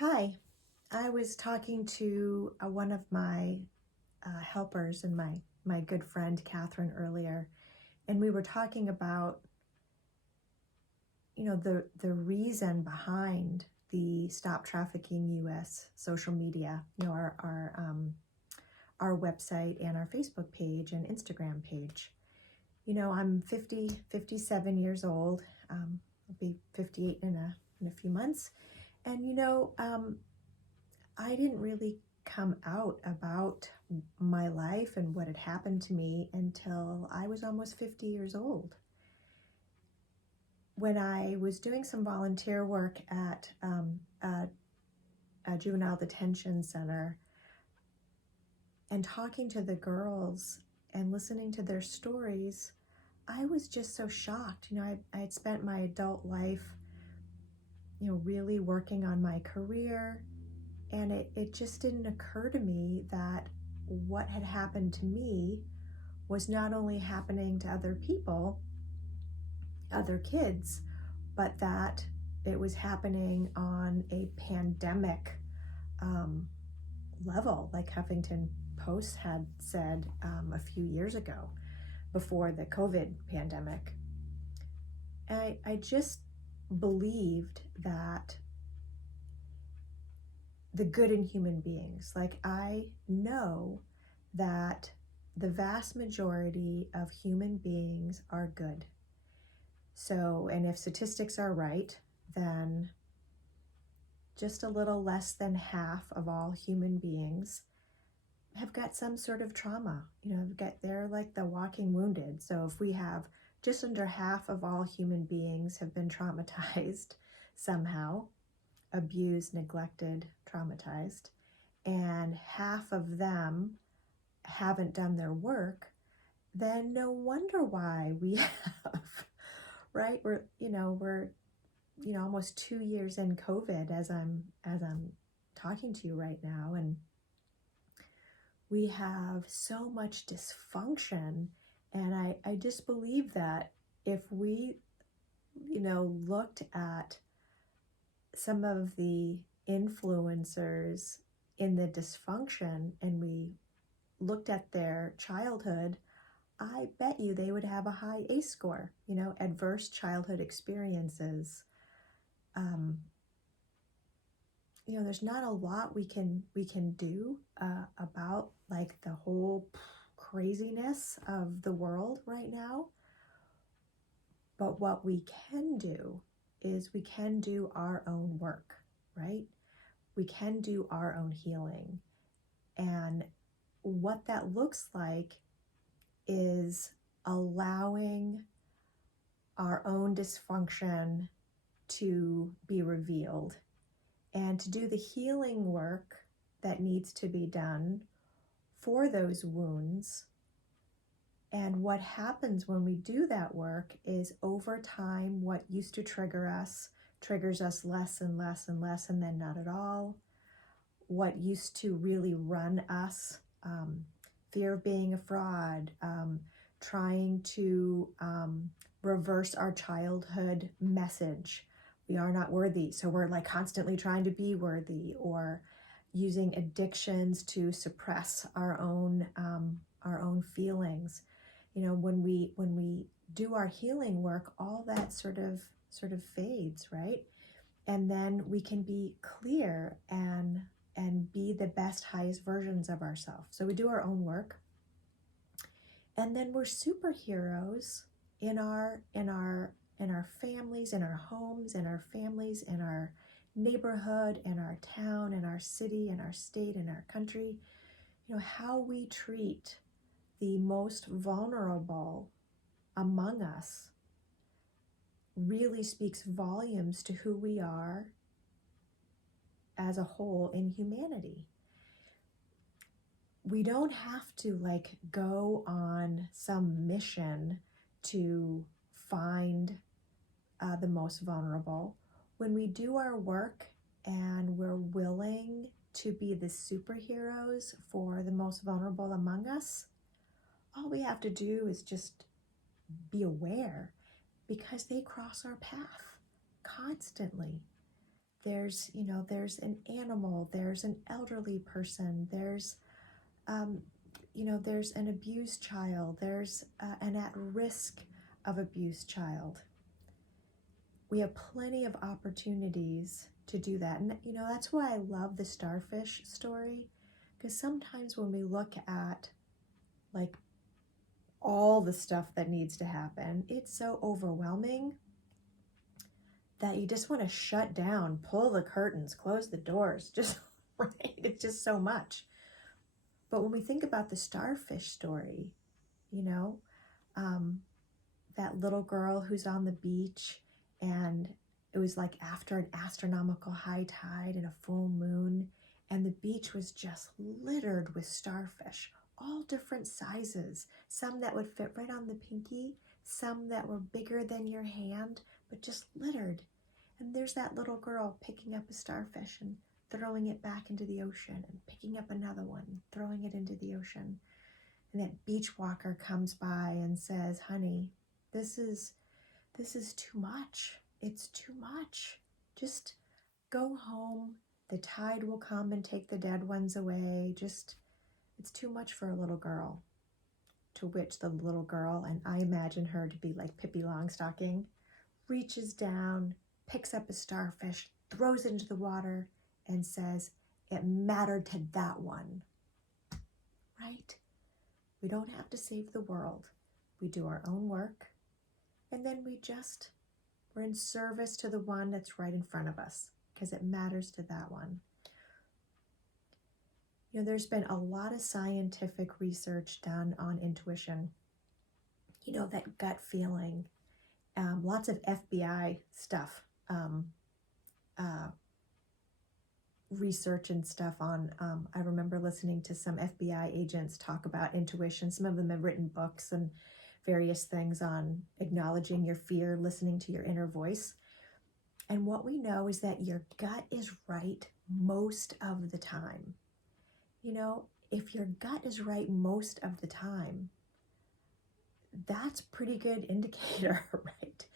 Hi, I was talking to one of my helpers and my good friend Catherine earlier, and we were talking about the reason behind the Stop Trafficking US social media, our website and our Facebook page and Instagram page. I'm 57 years old. I'll be 58 in a few months, and I didn't really come out about my life and what had happened to me until I was almost 50 years old. When I was doing some volunteer work at a juvenile detention center and talking to the girls and listening to their stories, I was just so shocked. I had spent my adult life, really working on my career. And it just didn't occur to me that what had happened to me was not only happening to other people, other kids, but that it was happening on a pandemic level, like Huffington Post had said a few years ago, before the COVID pandemic. And I just believed that the good in human beings. Like, I know that the vast majority of human beings are good. So, and if statistics are right, then just a little less than half of all human beings have got some sort of trauma. They're like the walking wounded. So if we have just under half of all human beings have been traumatized somehow, abused, neglected, traumatized, and half of them haven't done their work, then no wonder why we have, right? We're almost 2 years in COVID as I'm talking to you right now, and we have so much dysfunction. And I just believe that if we, looked at some of the influencers in the dysfunction and we looked at their childhood, I bet you they would have a high ACE score, adverse childhood experiences. There's not a lot we can do about like the whole craziness of the world right now. But what we can do is we can do our own work, right? We can do our own healing. And what that looks like is allowing our own dysfunction to be revealed and to do the healing work that needs to be done for those wounds. And what happens when we do that work is, over time, what used to trigger us triggers us less and less and less, and then not at all. What used to really run us, fear of being a fraud, trying to reverse our childhood message. We are not worthy, so we're like constantly trying to be worthy, or using addictions to suppress our own feelings. When we do our healing work, all that sort of fades, right? And then we can be clear and be the best, highest versions of ourselves. So we do our own work, and then we're superheroes in our families, in our homes, in our families, in our neighborhood, in our town, in our city, in our state, in our country. How we treat the most vulnerable among us really speaks volumes to who we are as a whole in humanity. We don't have to go on some mission to find the most vulnerable. When we do our work and we're willing to be the superheroes for the most vulnerable among us, all we have to do is just be aware, because they cross our path constantly. There's, there's an animal, there's an elderly person, there's, there's an abused child, there's an at-risk of abused child. We have plenty of opportunities to do that. And, that's why I love the starfish story, because sometimes when we look at like all the stuff that needs to happen, it's so overwhelming that you just want to shut down, pull the curtains, close the doors, just right. It's just so much. But when we think about the starfish story, that little girl who's on the beach, and it was like after an astronomical high tide and a full moon, and the beach was just littered with starfish, all different sizes, some that would fit right on the pinky, some that were bigger than your hand, but just littered. And there's that little girl picking up a starfish and throwing it back into the ocean, and picking up another one, throwing it into the ocean. And that beach walker comes by and says, "Honey, this is too much. It's too much. Just go home. The tide will come and take the dead ones away. It's too much for a little girl." To which the little girl, and I imagine her to be like Pippi Longstocking, reaches down, picks up a starfish, throws it into the water, and says, "It mattered to that one." Right? We don't have to save the world. We do our own work, and then we're in service to the one that's right in front of us, because it matters to that one. There's been a lot of scientific research done on intuition, that gut feeling, lots of FBI stuff, research and stuff on, I remember listening to some FBI agents talk about intuition. Some of them have written books and various things on acknowledging your fear, listening to your inner voice. And what we know is that your gut is right most of the time. If your gut is right most of the time, that's a pretty good indicator, right?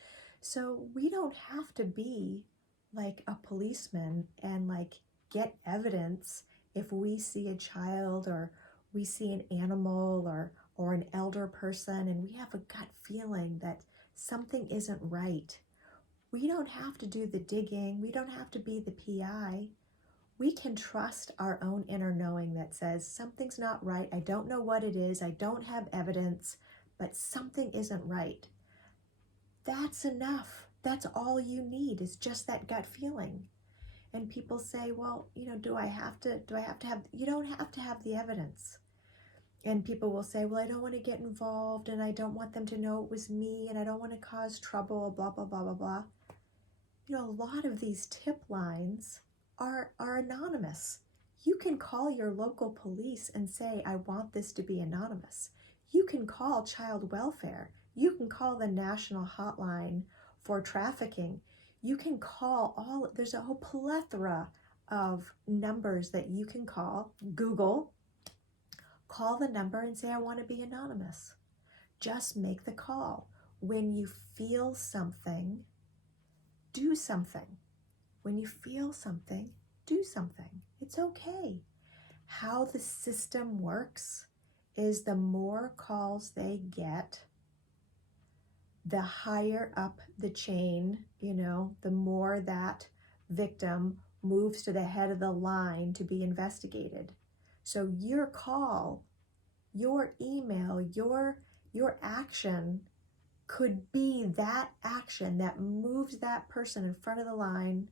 So we don't have to be like a policeman and like get evidence if we see a child or we see an animal or an elder person and we have a gut feeling that something isn't right. We don't have to do the digging. We don't have to be the PI. We can trust our own inner knowing that says something's not right. I don't know what it is. I don't have evidence, but something isn't right. That's enough. That's all you need, is just that gut feeling. And people say, well, do I have to have, you don't have to have the evidence. And people will say, well, I don't want to get involved, and I don't want them to know it was me, and I don't want to cause trouble, blah, blah, blah, blah, blah. A lot of these tip lines are anonymous. You can call your local police and say, I want this to be anonymous. You can call child welfare. You can call the national hotline for trafficking. You can call there's a whole plethora of numbers that you can call. Google, call the number and say, I want to be anonymous. Just make the call. When you feel something, do something. When you feel something, do something. It's okay. How the system works is the more calls they get, the higher up the chain, the more that victim moves to the head of the line to be investigated. So your call, your email, your action could be that action that moves that person in front of the line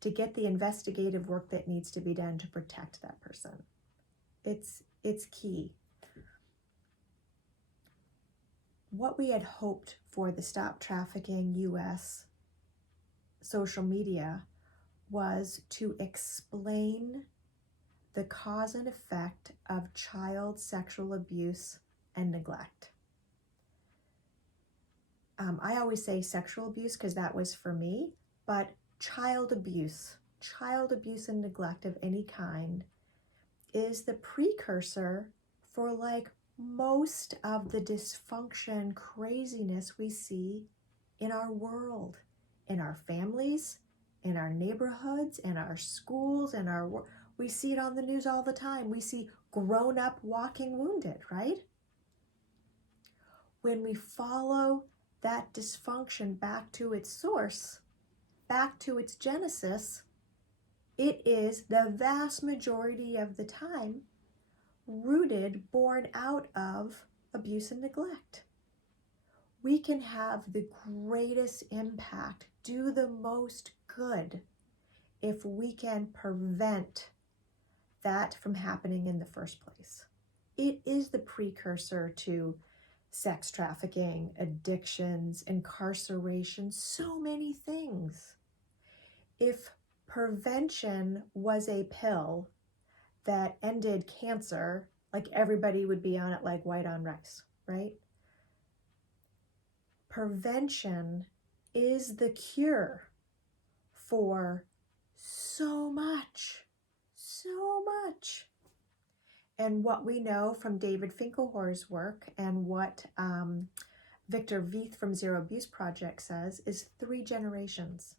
to get the investigative work that needs to be done to protect that person. It's key. What we had hoped for the Stop Trafficking US social media was to explain the cause and effect of child sexual abuse and neglect. I always say sexual abuse because that was for me, but child abuse and neglect of any kind is the precursor for like most of the dysfunction, craziness we see in our world, in our families, in our neighborhoods, in our schools, in our work. We see it on the news all the time. We see grown up walking wounded, right? When we follow that dysfunction back to its source, back to its genesis, it is the vast majority of the time rooted, born out of abuse and neglect. We can have the greatest impact, do the most good, if we can prevent that from happening in the first place. It is the precursor to sex trafficking, addictions, incarceration, so many things. If prevention was a pill that ended cancer, like everybody would be on it like white on rice, right? Prevention is the cure for so much, so much. And what we know from David Finkelhor's work and what Victor Veith from Zero Abuse Project says is 3 generations.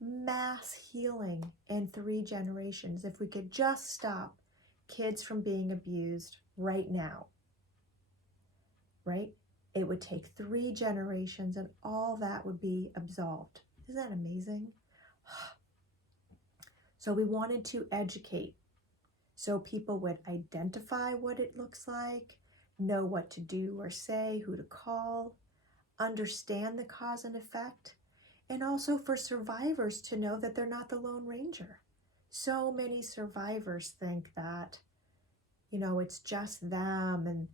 Mass healing in 3 generations. If we could just stop kids from being abused right now, right? It would take 3 generations and all that would be absolved. Isn't that amazing? So we wanted to educate so people would identify what it looks like, know what to do or say, who to call, understand the cause and effect, and also for survivors to know that they're not the Lone Ranger. So many survivors think that, you know, it's just them, and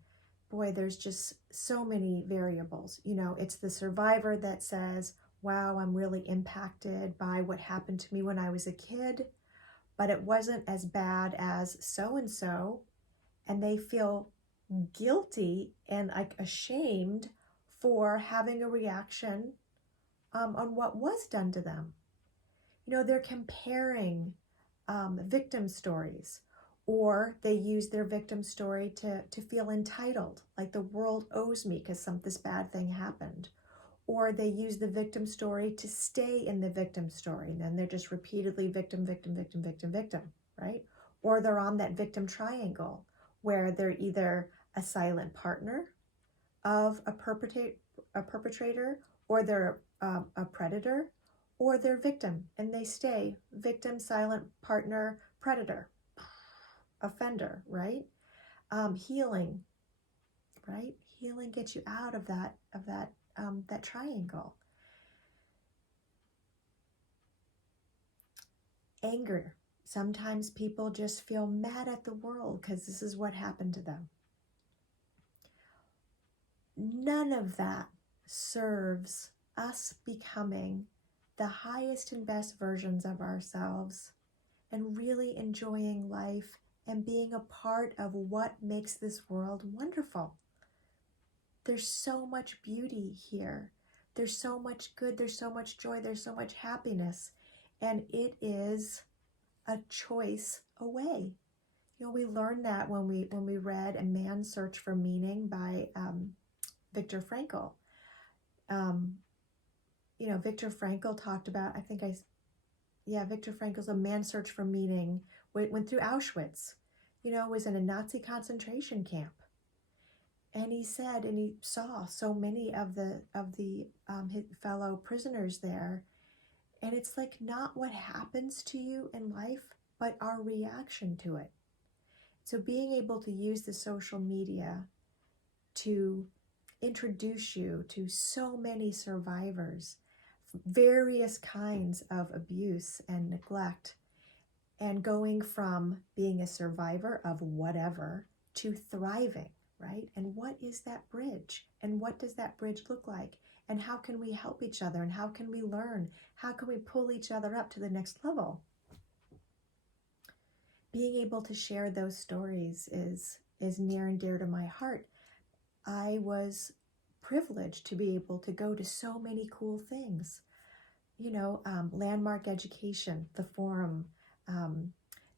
boy, there's just so many variables. You know, it's the survivor that says, wow, I'm really impacted by what happened to me when I was a kid, but it wasn't as bad as so-and-so, and they feel guilty and like ashamed for having a reaction on what was done to them. You know, they're comparing victim stories, or they use their victim story to feel entitled, like the world owes me because this bad thing happened. Or they use the victim story to stay in the victim story, and then they're just repeatedly victim, victim, victim, victim, victim, right? Or they're on that victim triangle where they're either a silent partner of a perpetrator, or they're a predator, or they're victim, and they stay victim, silent partner, predator, offender, right? Healing, right? Healing gets you out of that triangle. Anger. Sometimes people just feel mad at the world because this is what happened to them. None of that serves us becoming the highest and best versions of ourselves and really enjoying life and being a part of what makes this world wonderful. There's so much beauty here. There's so much good. There's so much joy. There's so much happiness. And it is a choice away. You know, we learned that when we read A Man's Search for Meaning by Viktor Frankl. You know, Viktor Frankl talked about, Viktor Frankl's A Man's Search for Meaning went through Auschwitz. You know, was in a Nazi concentration camp. And he said, and he saw so many of his fellow prisoners there. And it's like not what happens to you in life, but our reaction to it. So being able to use the social media to introduce you to so many survivors, various kinds of abuse and neglect, and going from being a survivor of whatever to thriving, right? And what is that bridge? And what does that bridge look like? And how can we help each other? And how can we learn? How can we pull each other up to the next level? Being able to share those stories is near and dear to my heart. I was privileged to be able to go to so many cool things. You know, landmark education, the forum,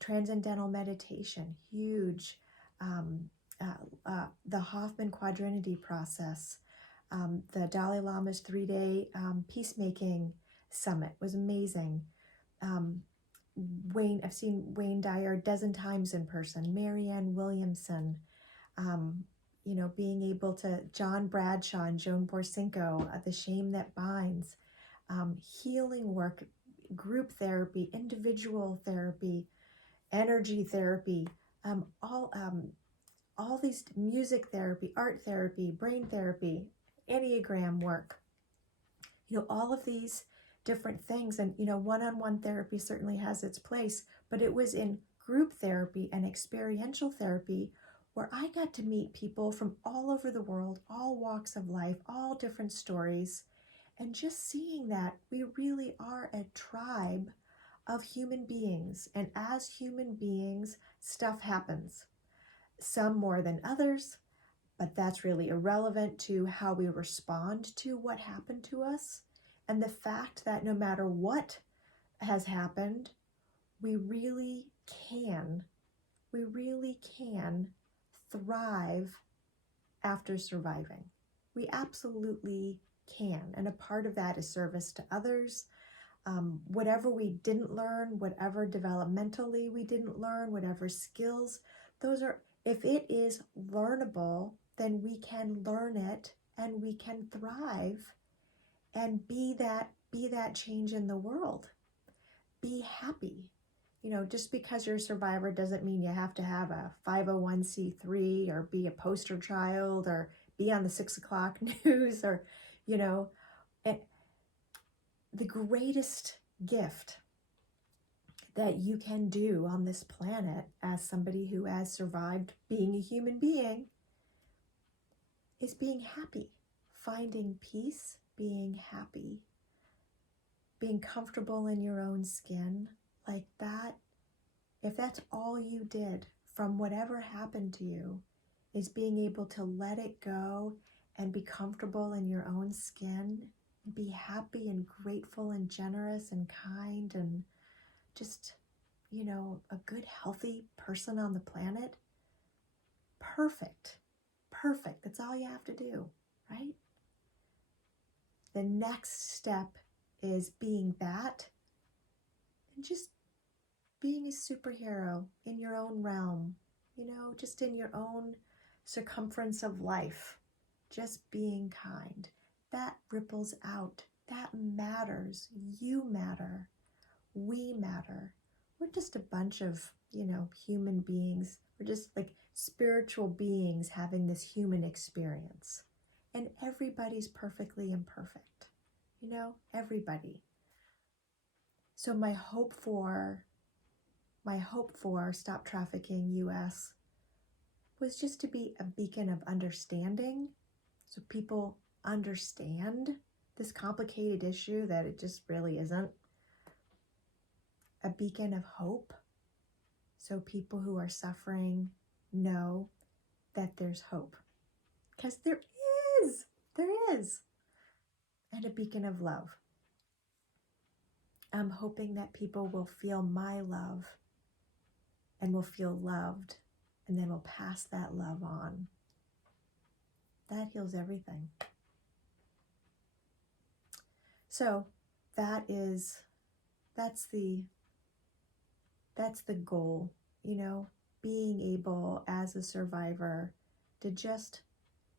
transcendental meditation, huge, the Hoffman quadrinity process, the Dalai Lama's 3-day peacemaking summit was amazing. I've seen Wayne Dyer a dozen times in person, Marianne Williamson, being able to, John Bradshaw and Joan Borsinko, The Shame That Binds, healing work, group therapy, individual therapy, energy therapy, all these music therapy, art therapy, brain therapy, Enneagram work, all of these different things. And, one-on-one therapy certainly has its place, but it was in group therapy and experiential therapy where I got to meet people from all over the world, all walks of life, all different stories, and just seeing that we really are a tribe of human beings. And as human beings, stuff happens. Some more than others, but that's really irrelevant to how we respond to what happened to us. And the fact that no matter what has happened, we really can thrive after surviving. We absolutely can. And a part of that is service to others. Whatever we didn't learn, whatever developmentally we didn't learn, whatever skills, if it is learnable, then we can learn it and we can thrive and be that change in the world. Be happy. Just because you're a survivor doesn't mean you have to have a 501c3 or be a poster child or be on the 6 o'clock news or, the greatest gift that you can do on this planet as somebody who has survived being a human being is being happy, finding peace, being happy, being comfortable in your own skin like that. If that's all you did from whatever happened to you, is being able to let it go and be comfortable in your own skin and be happy and grateful and generous and kind and just, a good, healthy person on the planet. Perfect. That's all you have to do, right? The next step is being that and just being a superhero in your own realm, just in your own circumference of life, just being kind. That ripples out. That matters. You matter. We matter. We're just a bunch of, human beings. We're just like spiritual beings having this human experience. And everybody's perfectly imperfect. Everybody. So my hope for Stop Trafficking US was just to be a beacon of understanding, so people understand this complicated issue that it just really isn't. A beacon of hope, so people who are suffering know that there's hope. Because there is. And a beacon of love. I'm hoping that people will feel my love and will feel loved, and then will pass that love on. That heals everything. So that's the goal, being able as a survivor to just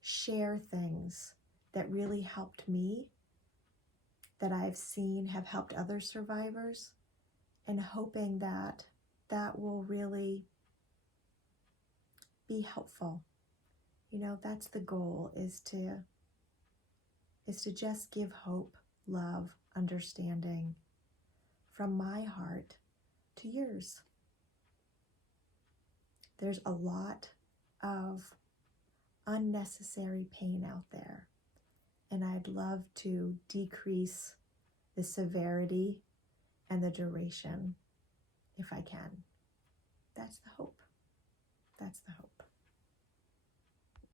share things that really helped me, that I've seen have helped other survivors, and hoping that will really be helpful. That's the goal, is to just give hope, love, understanding from my heart to yours. There's a lot of unnecessary pain out there, and I'd love to decrease the severity and the duration if I can. That's the hope.